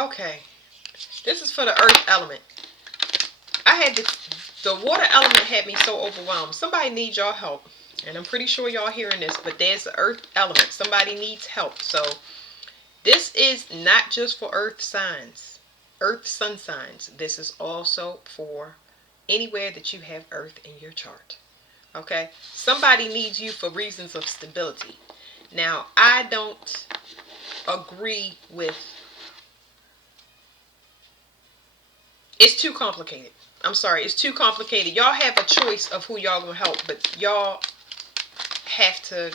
Okay. This is for the earth element. I had the water element had me so overwhelmed. Somebody needs y'all help. And I'm pretty sure y'all hearing this, but there's the earth element. Somebody needs help. So this is not just for earth signs, earth sun signs. This is also for anywhere that you have earth in your chart. Okay? Somebody needs you for reasons of stability. Now, I don't agree with, it's too complicated. I'm sorry, it's too complicated. Y'all have a choice of who y'all gonna help, but y'all have to,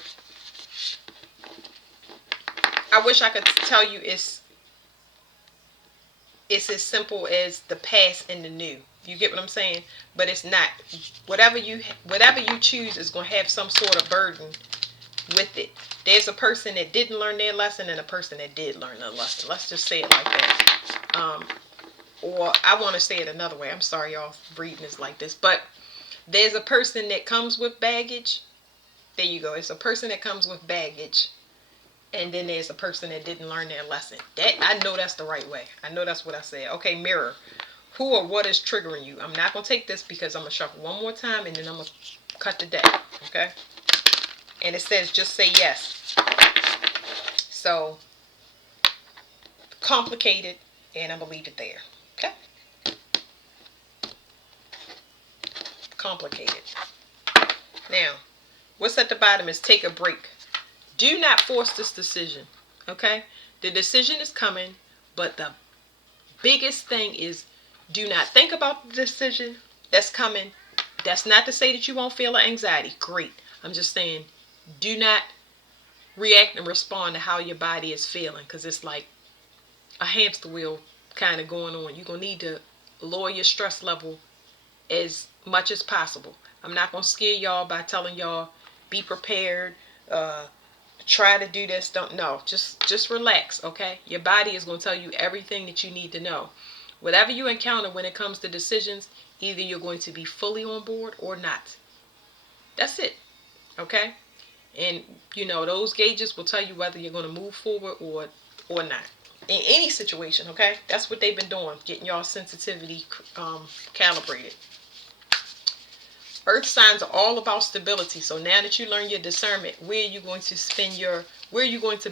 I wish I could tell you it's as simple as the past and the new. You get what I'm saying? But it's not. Whatever you choose is going to have some sort of burden with it. There's a person that didn't learn their lesson and a person that did learn their lesson. Let's just say it like that. Or I want to say it another way. I'm sorry, y'all. Reading is like this. But there's a person that comes with baggage. There you go. It's a person that comes with baggage. And then there's a person that didn't learn their lesson. That, I know that's the right way. I know that's what I said. Okay, mirror. Who or what is triggering you? I'm not going to take this because I'm going to shuffle one more time and then I'm going to cut the deck. Okay? And it says just say yes. So, complicated, and I'm going to leave it there. Okay? Complicated. Now, what's at the bottom is take a break. Do not force this decision. Okay? The decision is coming, but the biggest thing is do not think about the decision that's coming. That's not to say that you won't feel anxiety. Great. I'm just saying do not react and respond to how your body is feeling, because it's like a hamster wheel kind of going on. You're going to need to lower your stress level as much as possible. I'm not going to scare y'all by telling y'all be prepared, try to do this. Don't, no, just relax. Okay, your body is going to tell you everything that you need to know. Whatever you encounter when it comes to decisions, either you're going to be fully on board or not. That's it. Okay, and you know those gauges will tell you whether you're going to move forward or not in any situation. Okay, that's what they've been doing, getting y'all sensitivity calibrated. Earth signs are all about stability. So now that you learn your discernment, where are you going to where are you going to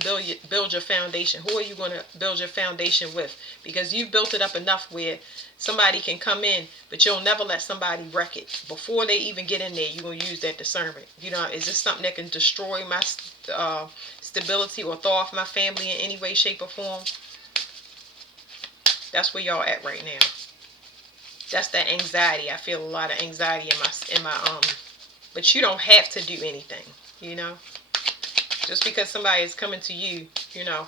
build your foundation? Who are you going to build your foundation with? Because you've built it up enough where somebody can come in, but you'll never let somebody wreck it. Before they even get in there, you're going to use that discernment. You know, is this something that can destroy my stability or throw off my family in any way, shape, or form? That's where y'all at right now. That's that anxiety. I feel a lot of anxiety in my but you don't have to do anything, you know. Just because somebody is coming to you, you know,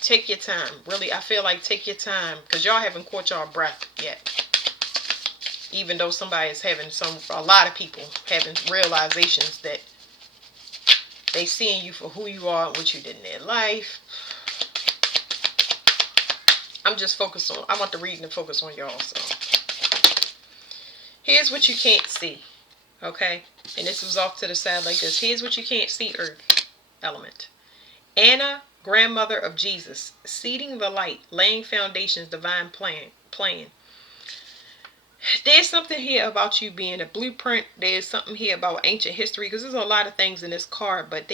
take your time. Really, I feel like take your time, because y'all haven't caught y'all breath yet. Even though somebody is having a lot of people having realizations that they seeing you for who you are and what you did in their life. I'm just focused on, I want the reading to focus on y'all. So here's what you can't see. Okay, and this was off to the side like this. Here's what you can't see, earth element. Anna, grandmother of Jesus, seeding the light, laying foundations, divine plan. There's something here about you being a blueprint. There's something here about ancient history, because there's a lot of things in this card, but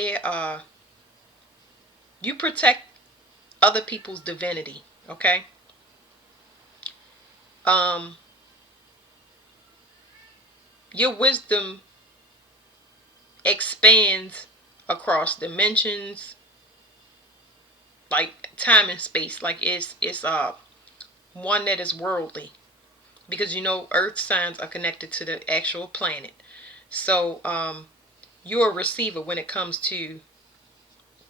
you protect other people's divinity. Okay. Your wisdom expands across dimensions, like time and space. Like it's one that is worldly, because you know earth signs are connected to the actual planet. So you're a receiver when it comes to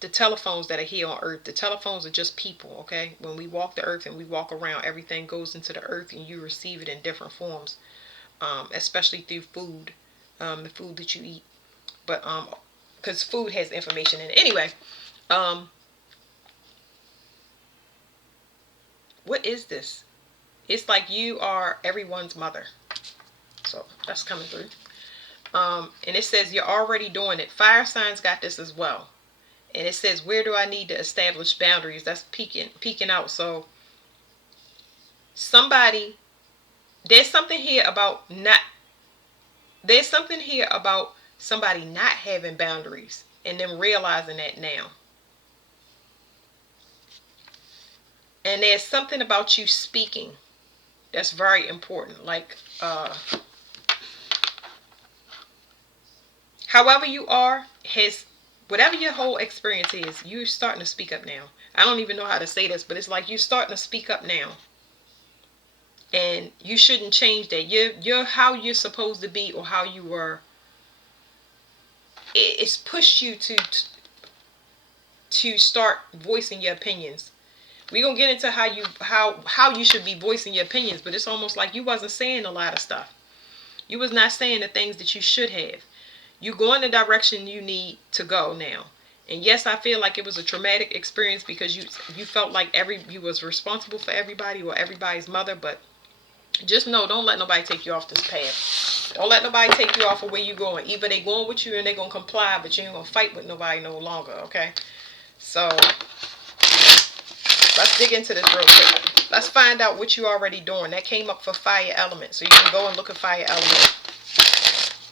the telephones that are here on earth. The telephones are just people. Okay, when we walk the earth and we walk around, everything goes into the earth and you receive it in different forms, especially through food, the food that you eat. But because food has information in it anyway. What is this? It's like you are everyone's mother. So that's coming through. And it says you're already doing it. Fire signs got this as well. And it says, where do I need to establish boundaries? That's peeking out. So somebody, there's something here about somebody not having boundaries and them realizing that now. And there's something about you speaking that's very important. Like, however you are, whatever your whole experience is, you're starting to speak up now. I don't even know how to say this, but it's like you're starting to speak up now. And you shouldn't change that. You're how you're supposed to be, or how you were. It's pushed you to start voicing your opinions. We're gonna get into how you should be voicing your opinions, but it's almost like you wasn't saying a lot of stuff. You was not saying the things that you should have. You go in the direction you need to go now. And yes, I feel like it was a traumatic experience because you felt like you was responsible for everybody or everybody's mother, but just know, don't let nobody take you off this path. Don't let nobody take you off of where you going. Either they going with you and they gonna comply, but you ain't gonna fight with nobody no longer, okay? So let's dig into this real quick. Let's find out what you already doing. That came up for fire element, so you can go and look at fire element.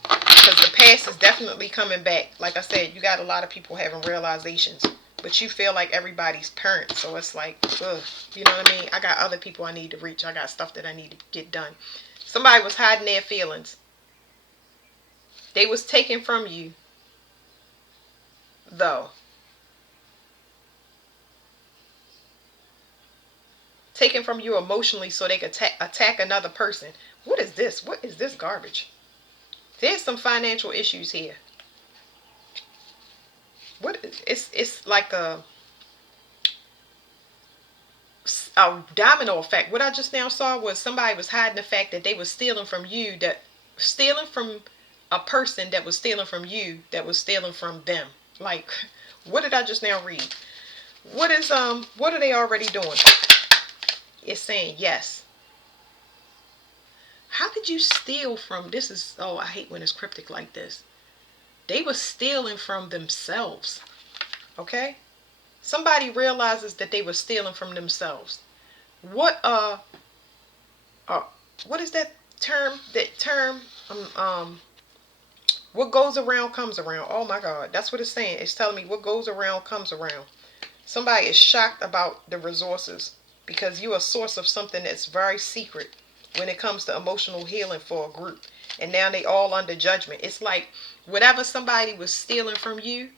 Because the past is definitely coming back. Like I said, you got a lot of people having realizations, but you feel like everybody's parent. So it's like, ugh, you know what I mean? I got other people I need to reach. I got stuff that I need to get done. Somebody was hiding their feelings. They was taken from you, though. Taken from you emotionally so they could attack another person. What is this? What is this garbage? There's some financial issues here. It's like a domino effect. What I just now saw was somebody was hiding the fact that they was stealing from you, that stealing from a person that was stealing from you, that was stealing from them. Like, what did I just now read? What are they already doing? It's saying yes. How did you steal from, this is, oh, I hate when it's cryptic like this. They were stealing from themselves. Okay? Somebody realizes that they were stealing from themselves. What is that term? What goes around comes around. Oh my God, that's what it's saying. It's telling me what goes around comes around. Somebody is shocked about the resources because you're a source of something that's very secret when it comes to emotional healing for a group. And now they all under judgment. It's like whatever somebody was stealing from you,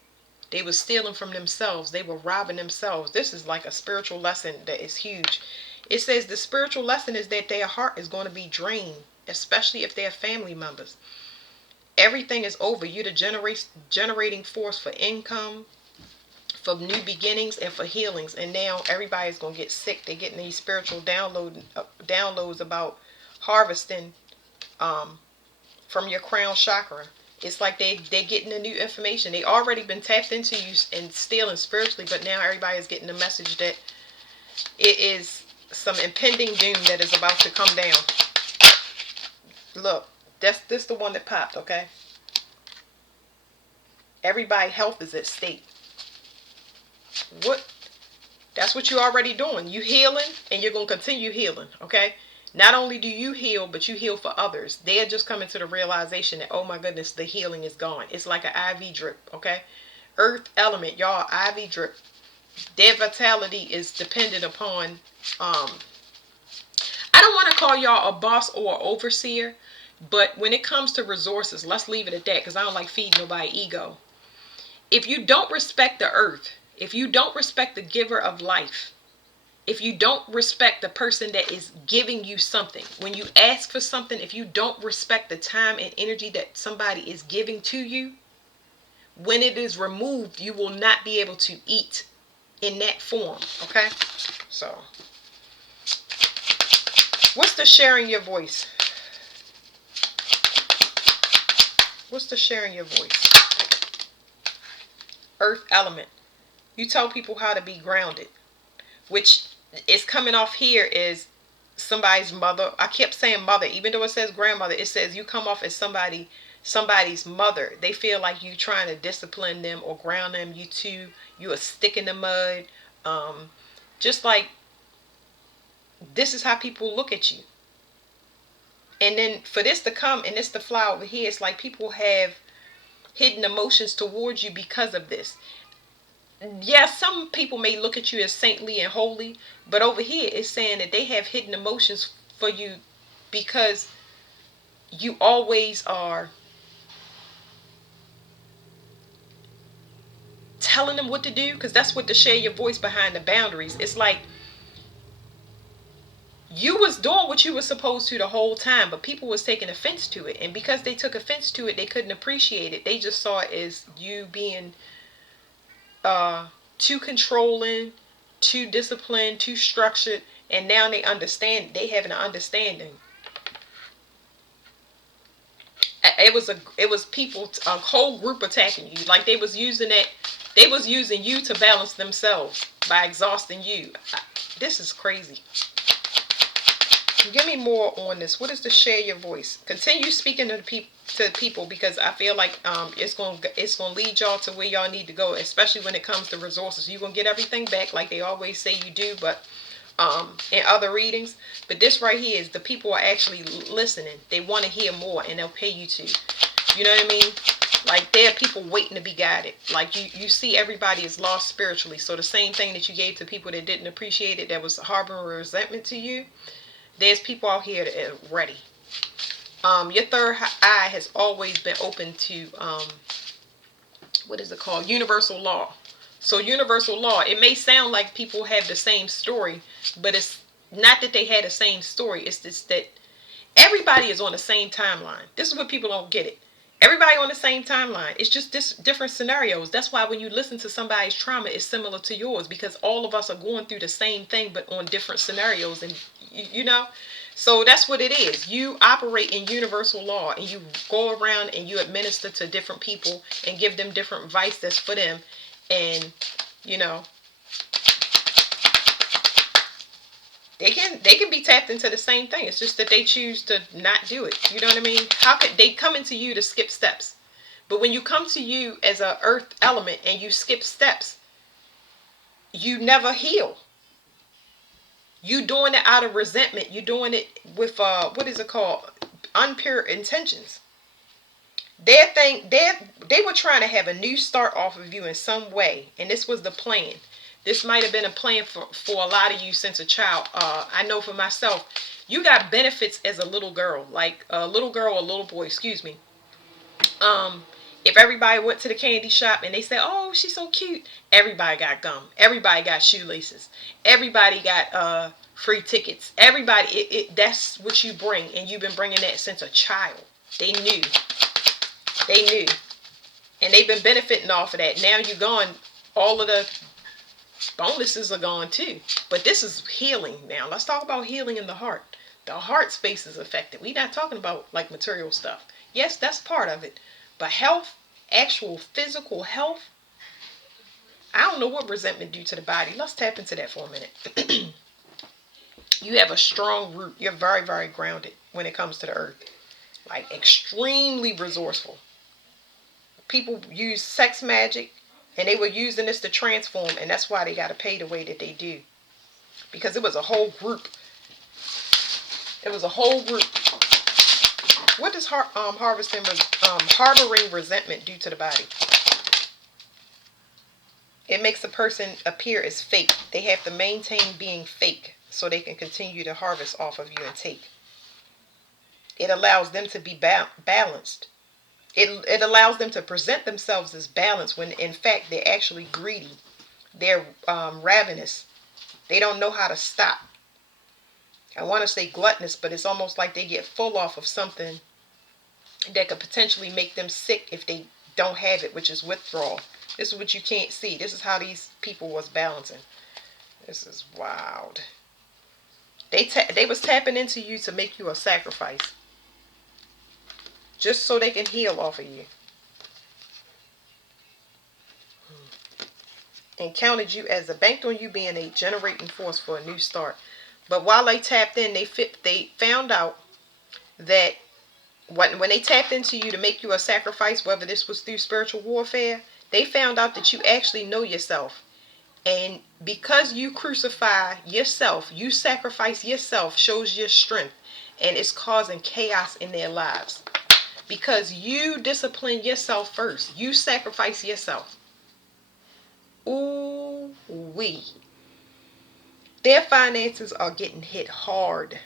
they were stealing from themselves. They were robbing themselves. This is like a spiritual lesson that is huge. It says the spiritual lesson is that their heart is going to be drained, especially if they're family members. Everything is over. You're the generating force for income, for new beginnings, and for healings. And now everybody's going to get sick. They're getting these spiritual downloads about harvesting from your crown chakra. It's like they're getting the new information. They already been tapped into you and stealing spiritually, but now everybody's getting the message that it is some impending doom that is about to come down. Look, this the one that popped, okay? Everybody's health is at stake. What? That's what you're already doing. You healing, and you're going to continue healing, okay? Not only do you heal, but you heal for others. They're just coming to the realization that, oh my goodness, the healing is gone. It's like an IV drip, okay? Earth element, y'all, IV drip. Their vitality is dependent upon, I don't want to call y'all a boss or an overseer, but when it comes to resources, let's leave it at that, because I don't like feeding nobody ego. If you don't respect the earth, if you don't respect the giver of life, if you don't respect the person that is giving you something, when you ask for something, if you don't respect the time and energy that somebody is giving to you, when it is removed, you will not be able to eat in that form, okay? So, what's the sharing your voice? What's the sharing your voice? Earth element. You tell people how to be grounded, which is coming off here is somebody's mother. I kept saying mother, even though it says grandmother, it says you come off as somebody somebody's mother. They feel like you trying to discipline them or ground them. You a stick in the mud. Just like, this is how people look at you. And then for this to come and this to fly over here, it's like people have hidden emotions towards you because of this. Yeah, some people may look at you as saintly and holy, but over here it's saying that they have hidden emotions for you because you always are telling them what to do, because that's what to share your voice behind the boundaries. It's like you was doing what you were supposed to the whole time, but people was taking offense to it, and because they took offense to it, they couldn't appreciate it. They just saw it as you being too controlling, too disciplined, too structured, and now they understand. They have an understanding. It was people, a whole group attacking you. Like they was using that. They was using you to balance themselves by exhausting you. This is crazy. Give me more on this. What is to share your voice? Continue speaking to people, because I feel like it's gonna lead y'all to where y'all need to go, especially when it comes to resources. You're gonna get everything back like they always say you do, but in other readings. But this right here is the people are actually listening. They want to hear more, and they'll pay you to. You know what I mean? Like there are people waiting to be guided. Like you see, everybody is lost spiritually. So the same thing that you gave to people that didn't appreciate it, that was harboring resentment to you, there's people out here that are ready. Your third eye has always been open to what is it called? Universal law. So universal law, it may sound like people have the same story, but it's not that they had the same story. It's just that everybody is on the same timeline. This is what people don't get it. Everybody on the same timeline. It's just different scenarios. That's why when you listen to somebody's trauma, it's similar to yours, because all of us are going through the same thing, but on different scenarios. And you know, so that's what it is. You operate in universal law, and you go around and you administer to different people and give them different advice that's for them. And you know, they can be tapped into the same thing. It's just that they choose to not do it. You know what I mean? How could they come into you to skip steps? But when you come to you as a earth element and you skip steps, you never heal. You doing it out of resentment. You doing it with what is it called? Unpure intentions. They were trying to have a new start off of you in some way, and this was the plan. This might have been a plan for a lot of you since a child. I know for myself, you got benefits as a little girl, like a little girl or little boy, excuse me. If everybody went to the candy shop and they said, "Oh, she's so cute," everybody got gum. Everybody got shoelaces. Everybody got free tickets. Everybody, that's what you bring, and you've been bringing that since a child. They knew. They knew. And they've been benefiting off of that. Now you're gone. All of the bonuses are gone too. But this is healing now. Let's talk about healing in the heart. The heart space is affected. We're not talking about like material stuff. Yes, that's part of it. But health, actual physical health, I don't know what resentment do to the body. Let's tap into that for a minute. You have a strong root. You're very, very grounded when it comes to the earth. Like extremely resourceful. People use sex magic, and they were using this to transform, and that's why they got to pay the way that they do. Because it was a whole group. It was a whole group. What does harboring resentment do to the body? It makes a person appear as fake. They have to maintain being fake so they can continue to harvest off of you and take. It allows them to be balanced. It allows them to present themselves as balanced when in fact they're actually greedy. They're ravenous. They don't know how to stop. I want to say gluttonous, but it's almost like they get full off of something that could potentially make them sick if they don't have it, which is withdrawal. This is what you can't see. This is how these people was balancing. This is wild. They was tapping into you to make you a sacrifice. Just so they can heal off of you. And counted you as banked on you being a generating force for a new start. But while they tapped in, they found out that when they tapped into you to make you a sacrifice, whether this was through spiritual warfare, they found out that you actually know yourself. And because you crucify yourself, you sacrifice yourself, shows your strength. And it's causing chaos in their lives. Because you discipline yourself first. You sacrifice yourself. Ooh wee. Their finances are getting hit hard.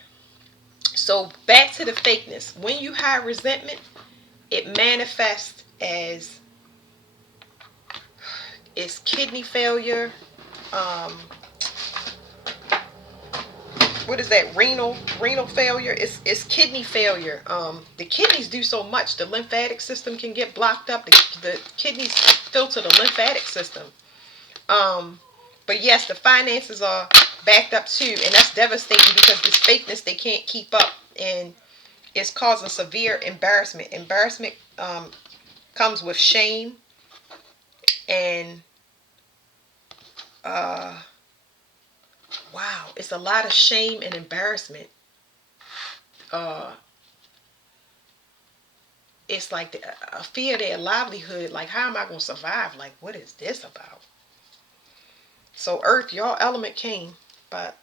So back to the fakeness. When you hide resentment, it manifests as it's kidney failure. What is that? Renal failure. It's kidney failure. The kidneys do so much. The lymphatic system can get blocked up. The kidneys filter the lymphatic system. But yes, the finances are backed up too, and that's devastating because this fakeness they can't keep up, and it's causing severe embarrassment. Embarrassment comes with shame and wow, it's a lot of shame and embarrassment. It's like a fear of their livelihood. Like, how am I going to survive? Like, what is this about? So, Earth, your element came, but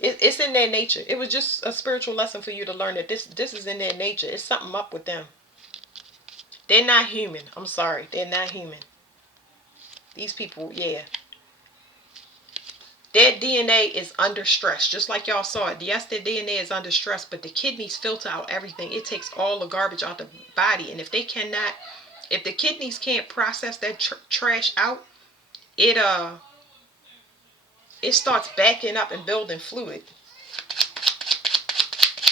it's in their nature. It was just a spiritual lesson for you to learn that this is in their nature. It's something up with them. They're not human. I'm sorry, they're not human. These people, yeah. Their DNA is under stress, just like y'all saw it. Yes, their DNA is under stress, but the kidneys filter out everything. It takes all the garbage out the body, and if the kidneys can't process that trash out, it starts backing up and building fluid.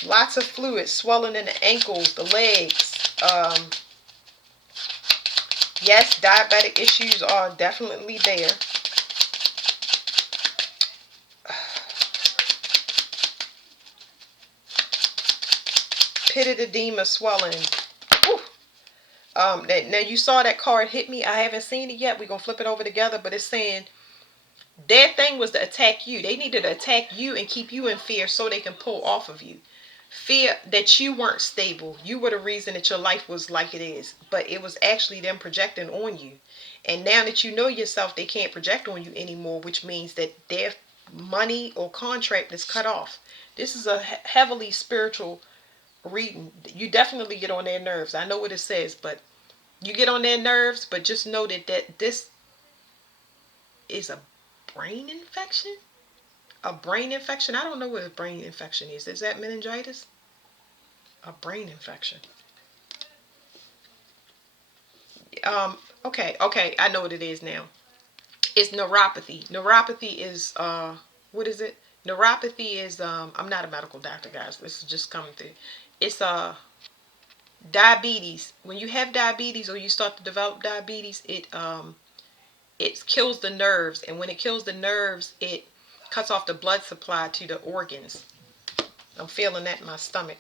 Lots of fluid, swelling in the ankles, the legs. Yes, diabetic issues are definitely there. Pitted edema, swelling. Now you saw that card hit me. I haven't seen it yet. We're going to flip it over together, but it's saying their thing was to attack you. They needed to attack you and keep you in fear so they can pull off of you. Fear that you weren't stable. You were the reason that your life was like it is. But it was actually them projecting on you. And now that you know yourself, they can't project on you anymore, which means that their money or contract is cut off. This is a heavily spiritual reading. You definitely get on their nerves. I know what it says, but you get on their nerves, but just know that this is a brain infection. A brain infection. I don't know what a brain infection is. Is that meningitis? A brain infection. Okay, I know what it is now. It's neuropathy. Neuropathy is what is it? Neuropathy is I'm not a medical doctor, guys. This is just coming through. It's diabetes. When you have diabetes or you start to develop diabetes, it kills the nerves, and when it kills the nerves, it cuts off the blood supply to the organs. I'm feeling that in my stomach.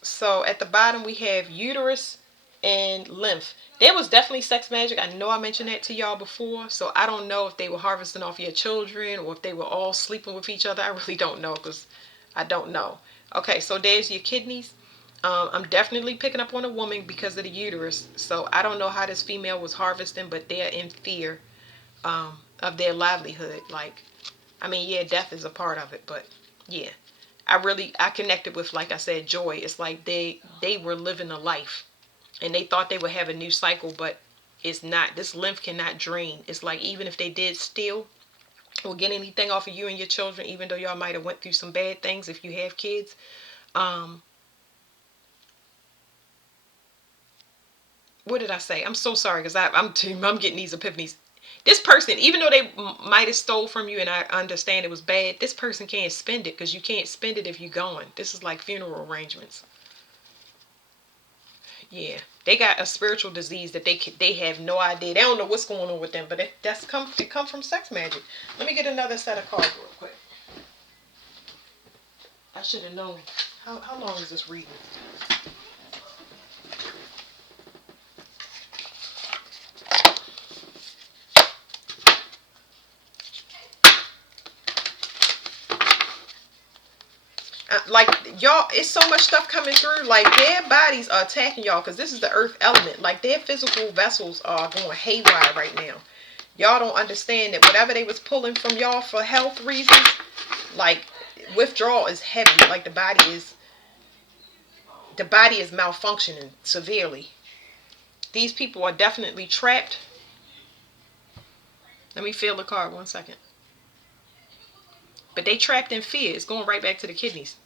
So at the bottom we have uterus and lymph. There was definitely sex magic. I know I mentioned that to y'all before. So I don't know if they were harvesting off your children or if they were all sleeping with each other. I really don't know because I don't know. Okay, so there's your kidneys. I'm definitely picking up on a woman because of the uterus. So I don't know how this female was harvesting, but they're in fear of their livelihood. Like, I mean, yeah, death is a part of it, but yeah. I connected with, like I said, joy. It's like they were living a life and they thought they would have a new cycle, but it's not. This lymph cannot drain. It's like even if they did steal or get anything off of you and your children, even though y'all might have went through some bad things if you have kids, what did I say? I'm so sorry because I'm getting these epiphanies. This person, even though they might have stole from you and I understand it was bad, this person can't spend it because you can't spend it if you're going. This is like funeral arrangements. Yeah, they got a spiritual disease that they have no idea. They don't know what's going on with them, but it come from sex magic. Let me get another set of cards real quick. I should have known. How long is this reading? like y'all, it's so much stuff coming through. Like their bodies are attacking y'all because this is the earth element. Like their physical vessels are going haywire right now. Y'all don't understand that whatever they was pulling from y'all for health reasons, like withdrawal is heavy. Like the body is malfunctioning severely. These people are definitely trapped. Let me feel the card 1 second. But they trapped in fear. It's going right back to the kidneys.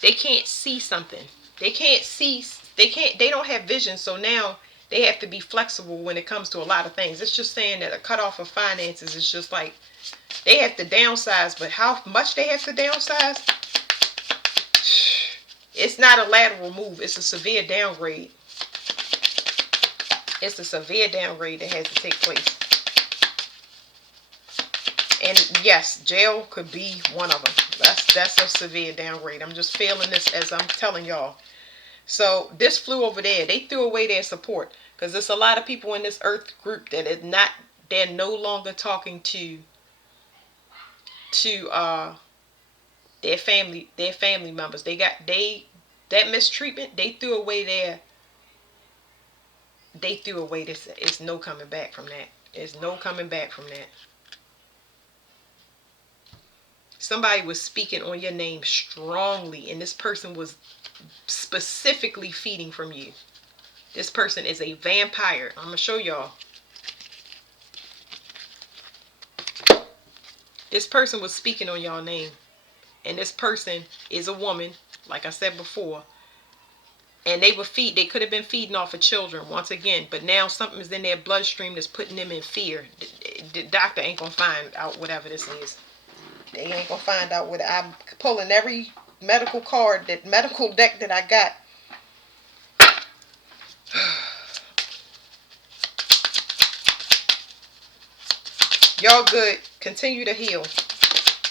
They can't see something. They can't see. They don't have vision. So now they have to be flexible when it comes to a lot of things. It's just saying that a cutoff of finances is just like they have to downsize. But how much they have to downsize? It's not a lateral move. It's a severe downgrade. It's a severe downgrade that has to take place. And yes, jail could be one of them. That's a severe downgrade. I'm just feeling this as I'm telling y'all. So this flew over there. They threw away their support because there's a lot of people in this earth group that is not. They're no longer talking to their family members. That mistreatment. They threw away this. It's no coming back from that. There's no coming back from that. Somebody was speaking on your name strongly, and this person was specifically feeding from you. This person is a vampire. I'm going to show y'all. This person was speaking on y'all name, and this person is a woman, like I said before. And they could have been feeding off of children once again, but now something is in their bloodstream that's putting them in fear. The doctor ain't going to find out whatever this is. They ain't gonna find out what I'm pulling every medical deck that I got. Y'all good. Continue to heal.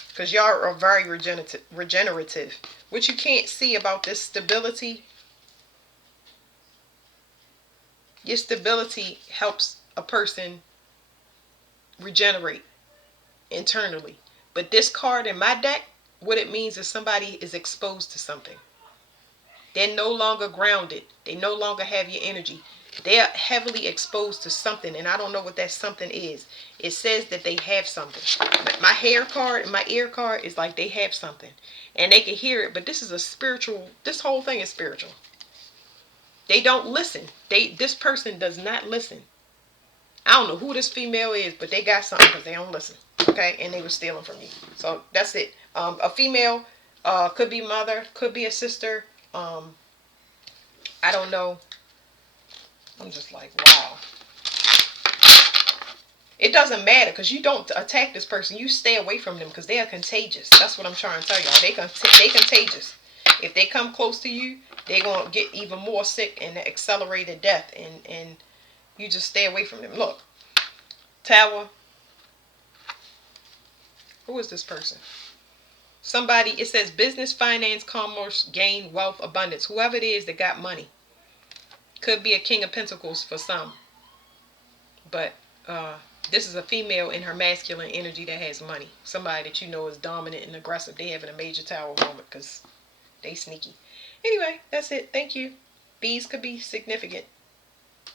Because y'all are very regenerative. What you can't see about this stability, your stability helps a person regenerate internally. But this card in my deck, what it means is somebody is exposed to something. They're no longer grounded. They no longer have your energy. They're heavily exposed to something, and I don't know what that something is. It says that they have something. My hair card and my ear card is like they have something. And they can hear it, but this whole thing is spiritual. They don't listen. This person does not listen. I don't know who this female is, but they got something because they don't listen. Okay, and they were stealing from you. So that's it. A female could be mother, could be a sister. I don't know. I'm just like, wow. It doesn't matter because you don't attack this person. You stay away from them because they are contagious. That's what I'm trying to tell y'all. They contagious. If they come close to you, they're going to get even more sick and accelerated death. And you just stay away from them. Look. Tower. Who is this person? Somebody, it says business, finance, commerce, gain, wealth, abundance. Whoever it is that got money. Could be a King of Pentacles for some. But this is a female in her masculine energy that has money. Somebody that you know is dominant and aggressive. They having a major tower moment because they sneaky. Anyway, that's it. Thank you. These could be significant.